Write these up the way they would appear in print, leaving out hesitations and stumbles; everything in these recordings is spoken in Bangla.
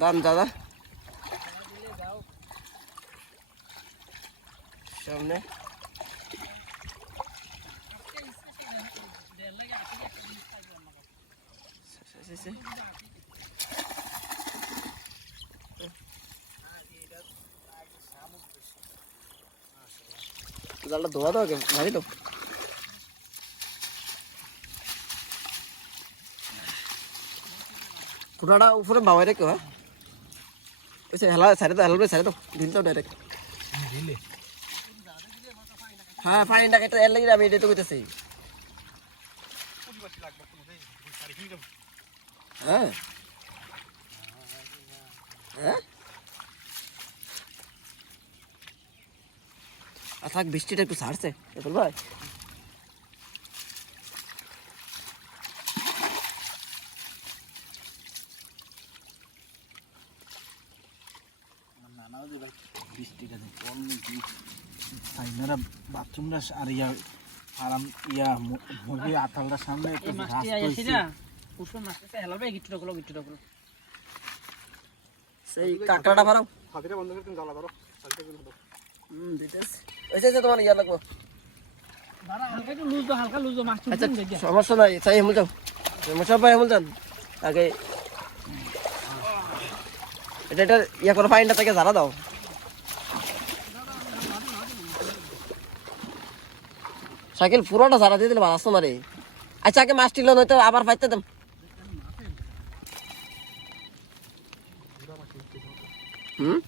দাম দাদা সামনে জালটা ধোয়া দাও ভারী তো পুরাটা উপরে বাবাই রেখো হ্যাঁ ওই হেলা সাইডে তো হেলা সাইডে তো ঢিল তো ডাইরেক্ট ঢিলে হ্যাঁ ফাইনটা কেটে এর লাগি আমি এটা তো কইতেছি হ্যাঁ হ্যাঁ থাক বৃষ্টিটা একটু ছাড়ছে এগুলো ভাই বৃষ্টিটা সাইনারা বাথরুমটা আর ইয়া আরাম ইয়া মুরগি আতালটার সামনে একটু ঘাস সেই কাঁকড়াটা মারাও হাতিটা বন্ধ করে তুমি জ্বালা করো দিতেছ ওইসে তোমার ইয়া লাগবো আচ্ছা সমস্যা নাই চাই হেমুল যাও সমস্যা ভাই হেমুল যান আগে এটা ইয়া করো ফাইনটা থেকে ঝাড়া দাও সাইকেল পুরোটা ঝাড়া দিয়ে দিলে ভালো আসতো মারে আচ্ছা আগে মাছ টিল নয়তো আবার ফাইতে দেন হুম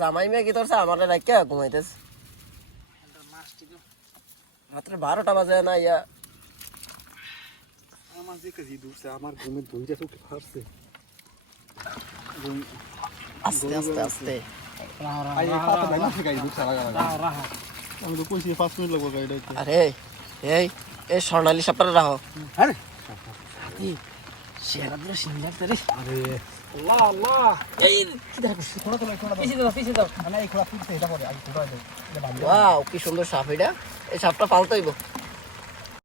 জামাই মেয়ে কি তোর আমার রাখা ঘুমাইতেছ মাত্র 12টা বাজে না ইয়া আমার যে কাজি দূরছে আমার ঘুমে দুইটা চোখে ফারছে আস্তে আস্তে আস্তে আই পাতা নাই না গাড়ি দূরছে লাগা আমি তো কইছি 5 মিনিট লাগবে গাড়িটা আরে এই স্বর্ণালী সাপটা রাখো আরে শেয়ারগুলো সিঙ্গার রে আরে আল্লাহ আল্লাহ এই থোড়া পিছে দাও না এই খোলা ফুটছে এটা পরে আগে থোড়া দে ওয়াও কি সুন্দর সাপ এটা এই সাপটা পালতে হইব